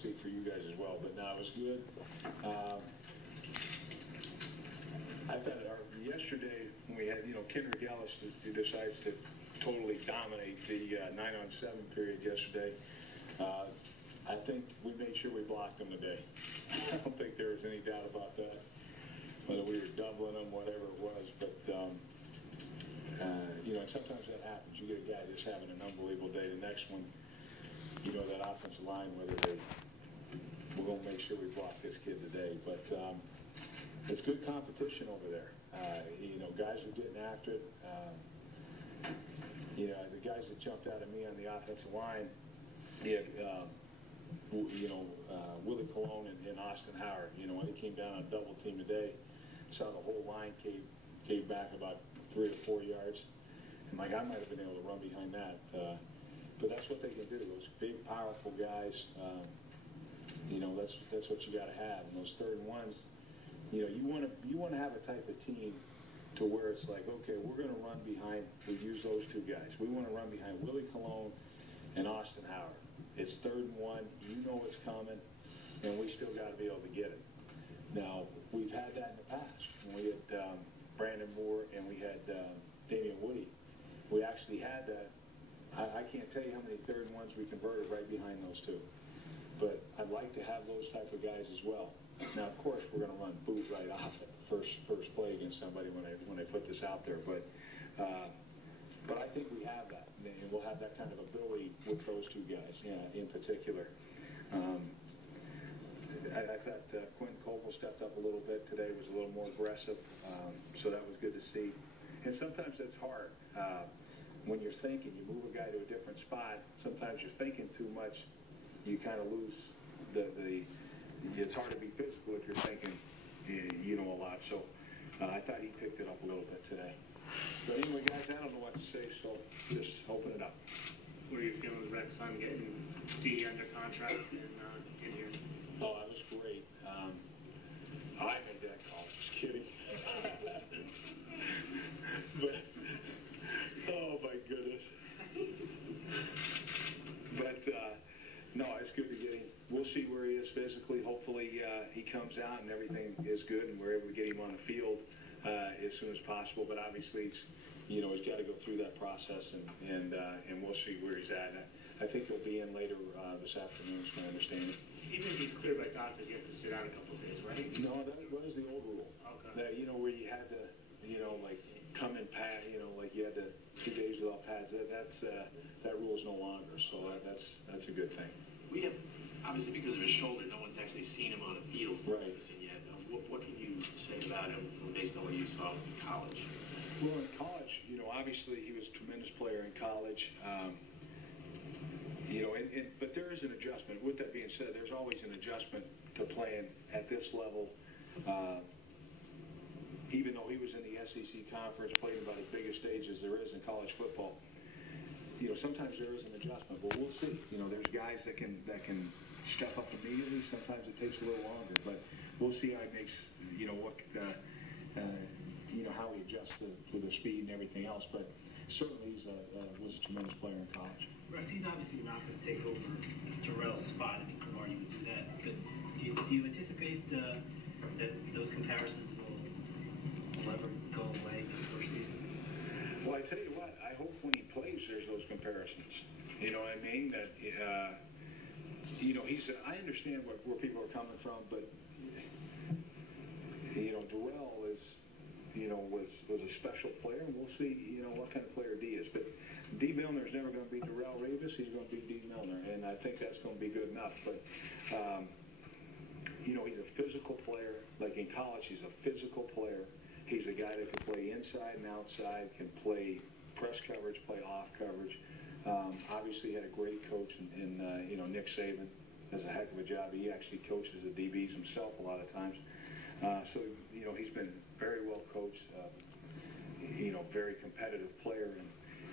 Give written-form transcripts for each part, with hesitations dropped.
speak for you guys as well, but no, it was good. I thought yesterday when we had, Kendrick Ellis, who decides to totally dominate the 9-on-7 period yesterday. I think we made sure we blocked him today. I don't think there was any doubt about that, whether we were doubling him, whatever it was. But, and sometimes that happens. You get a guy just having an unbelievable day. The next one, that offensive line, we're going to make sure we block this kid today. But it's good competition over there. Guys are getting after it. The guys that jumped out at me on the offensive line, he had, Willie Colon and Austin Howard. When they came down on double team today, saw the whole line cave back about 3 or 4 yards. And I might have been able to run behind that. But that's what they can do. Those big, powerful guys, that's what you got to have. And those 3rd and 1s, you want to have a type of team to where it's like, okay, we're going to run behind. We use those 2 guys. We want to run behind Willie Colon and Austin Howard. It's 3rd and 1. You know it's coming, and we still got to be able to get it. Now, we've had that in the past. When we had Brandon Moore and we had Damian Woody, we actually had that. I can't tell you how many 3rd and 1s we converted right behind those 2. But I'd like to have those type of guys as well. Now, of course, we're going to run boot right off at the first play against somebody when they put this out there. But I think we have that, and we'll have that kind of ability with those 2 guys in particular. I thought Quentin Copel stepped up a little bit today, was a little more aggressive, so that was good to see. And sometimes it's hard. When you're thinking, you move a guy to a different spot, sometimes you're thinking too much, you kind of lose it's hard to be physical if you're thinking, a lot. So I thought he picked it up a little bit today. But anyway, guys, I don't know what to say, so just open it up. What are your feelings, Rex, on getting D under contract and in here? Oh, that was great. I made that call. Just kidding. But, oh, my goodness. But, no, it's good to get him. We'll see where he is physically. Hopefully he comes out and everything is good and we're able to get him on the field as soon as possible. But obviously, he's got to go through that process, and we'll see where he's at. I think he'll be in later this afternoon, is my understanding. Even if he's cleared by doctors, he has to sit out a couple of days, right? No, that was the old rule. Okay. That, where you had to, come in pad, like you had to 2 days without pads. That rule is no longer, so that's a good thing. We have, obviously, because of his shoulder, no one's actually seen him on a field right yet. What can you say about him based on what you saw in college? Well, in college, obviously he was a tremendous player in college. But there is an adjustment. With that being said, there's always an adjustment to playing at this level. Even though he was in the SEC conference, playing about as big a stage as there is in college football, sometimes there is an adjustment. But we'll see. There's guys that can step up immediately. Sometimes it takes a little longer. But we'll see how he makes. How he adjusts to the speed and everything else. But certainly he was a tremendous player in college. Russ, he's obviously not going to take over Terrell's spot. I think Kamar, you would do that. But do you anticipate that those comparisons will ever go away this first season? Well, I tell you what, I hope when he plays there's those comparisons. You know what I mean? That, I understand where people are coming from, but, Darrell is, was a special player, and we'll see, what kind of player D is. But D. Milner is never going to be Darrelle Revis. He's going to be D. Milner, and I think that's going to be good enough. But, he's a physical player. Like in college, he's a physical player. He's a guy that can play inside and outside, can play press coverage, play off coverage. Obviously, he had a great coach in Nick Saban. Does a heck of a job. He actually coaches the DBs himself a lot of times. So, he's been very well coached, very competitive player.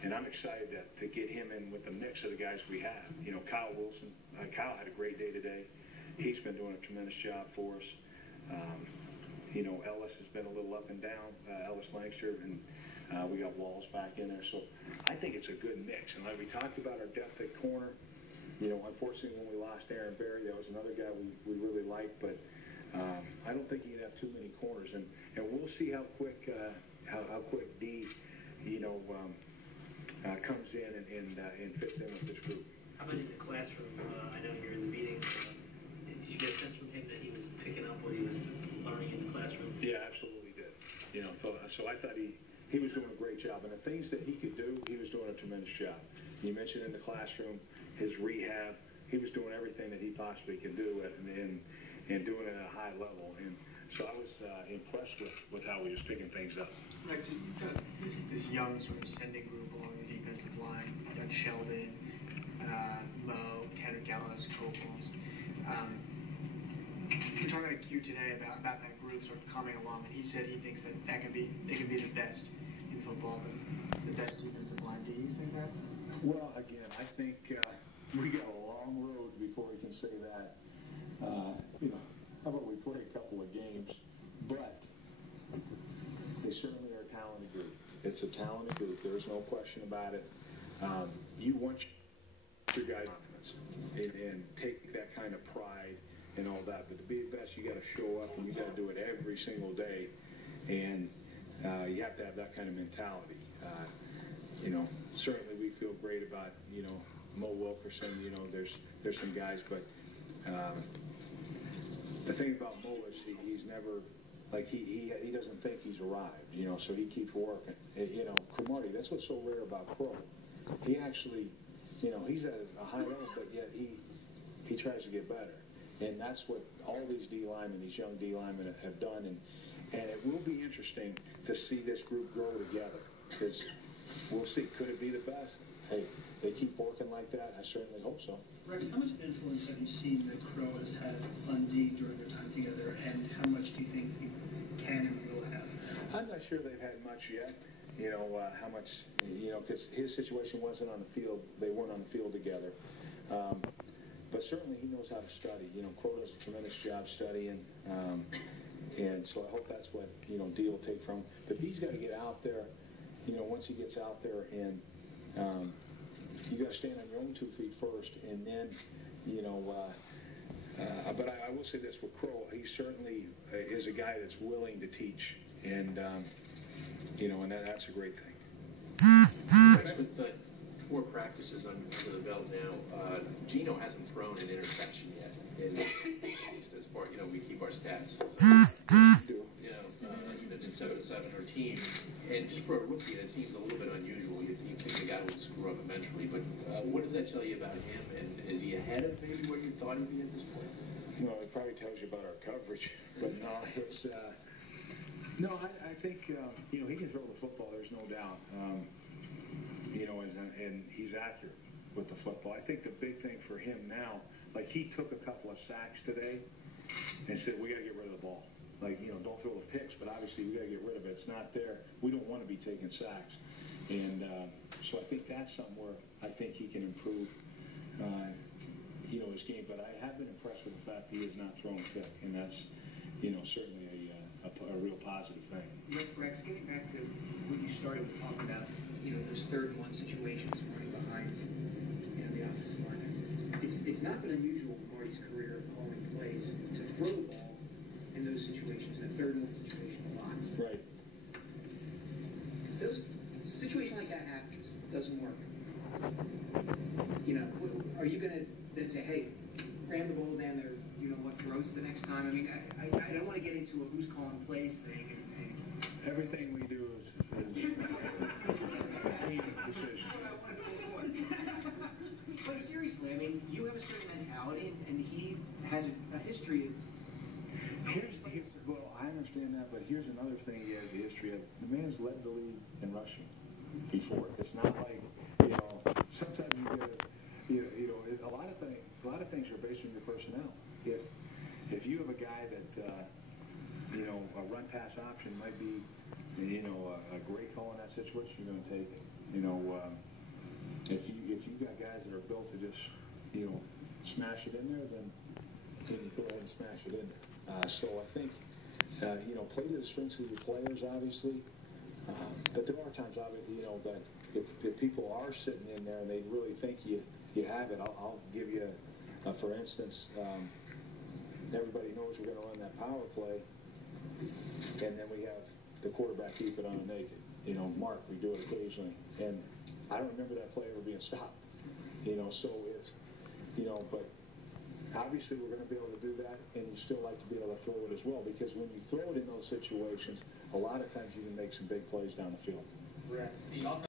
And I'm excited to get him in with the mix of the guys we have. Kyle Wilson. Kyle had a great day today. He's been doing a tremendous job for us. Ellis has been a little up and down, Ellis Langster, and we got Walls back in there. So I think it's a good mix. And like we talked about our depth at corner, You know, unfortunately, when we lost Aaron Berry, that was another guy we really liked, but I don't think he can have too many corners, and we'll see how quick D, you know, comes in and fits in with this group. How about in the classroom? I know you're in the meetings. Did you get a sense from him that he was picking up what he was learning in the classroom? Yeah, absolutely did. You know, so I thought he was doing a great job, and the things that he could do, he was doing a tremendous job. You mentioned in the classroom, his rehab, he was doing everything that he possibly could do, and doing it at a high level. And so I was impressed with how he was picking things up. Right, so you've got this young sort of sending group along the defensive line. You've got Sheldon, Mo, Tanner Gallis, Copels. We were talking to Q today about that group sort of coming along, and he said he thinks that they can be the best in football, the best defensive line. Do you think that? Well, again, I think we got a long road before we can say that. You know, how about we play a couple of games, but they certainly are a talented group. It's a talented group. There's no question about it. You want your guys' confidence and take that kind of pride and all that. But to be the best, you got to show up, and you got to do it every single day. And you have to have that kind of mentality. You know, certainly we feel great about, you know, Mo Wilkerson. You know, there's some guys, but the thing about Mo is he's never, like, he doesn't think he's arrived, you know, so he keeps working. You know, Cromartie, that's what's so rare about Crow. He actually, you know, he's at a high level, but yet he tries to get better. And that's what all these D linemen, these young D linemen have done. And it will be interesting to see this group grow together, because we'll see. Could it be the best? Hey, they keep working like that. I certainly hope so. Rex, how much influence have you seen that Crow has had on D during their time together, and how much do you think he can and will have? I'm not sure they've had much yet. You know, how much, you know, because his situation wasn't on the field. They weren't on the field together. But certainly he knows how to study. You know, Crow does a tremendous job studying. And so I hope that's what, you know, D will take from him. But D's got to get out there, you know, once he gets out there, and you got to stand on your own 2 feet first, and then, you know, but I will say this with Crow, he certainly is a guy that's willing to teach, and, you know, and that's a great thing. With 4 practices under the belt now, Gino hasn't thrown an interception yet. And at least as far, you know, we keep our stats. You know, even in 7-7 or team, and just for a rookie, it seems a little bit unusual. You think the guy would screw up eventually, but what does that tell you about him? And is he ahead of maybe where you thought he'd be at this point? No, it probably tells you about our coverage, but no, it's no. I think you know, he can throw the football. There's no doubt. You know, and he's accurate with the football. I think the big thing for him now, like, he took a couple of sacks today and said, we got to get rid of the ball. Like, you know, don't throw the picks, but obviously we got to get rid of it. It's not there. We don't want to be taking sacks. And so I think that's something where I think he can improve, you know, his game. But I have been impressed with the fact that he has not thrown a pick, and that's, you know, certainly a real positive thing. Rex, getting back to what you started to talk about, you know, those 3rd and 1 situations running behind, you know, the offensive line. It's not been unusual in Marty's career calling plays to throw the ball in those situations, in a 3rd and 1 situation a lot. Right. Those situation like that happens, doesn't work. You know, are you going to then say, hey, ram the ball down there, you know what, throws the next time? I mean, I don't want to get into a who's calling plays thing. Everything we do is a team decision. But seriously, I mean, you have a certain mentality, and he has a history of... Well, I understand that, but here's another thing he has a history of. The man's led the league in rushing before. It's not like, you know, sometimes you get a lot of things are based on your personnel. If you have a guy that, you know, a run-pass option might be, you know, a great call in that situation, you're going to take it. You know, if you got guys that are built to just, you know, smash it in there, then you go ahead and smash it in there. So I think, you know, play to the strengths of your players, obviously. But there are times, obviously, you know, that if people are sitting in there and they really think you you have it. I'll give you, for instance, everybody knows we're going to run that power play, and then we have the quarterback keep it on a naked. You know, Mark, we do it occasionally, and I don't remember that play ever being stopped. You know, so it's, you know, but obviously we're going to be able to do that, and you still like to be able to throw it as well, because when you throw it in those situations, a lot of times you can make some big plays down the field. Rest. The offense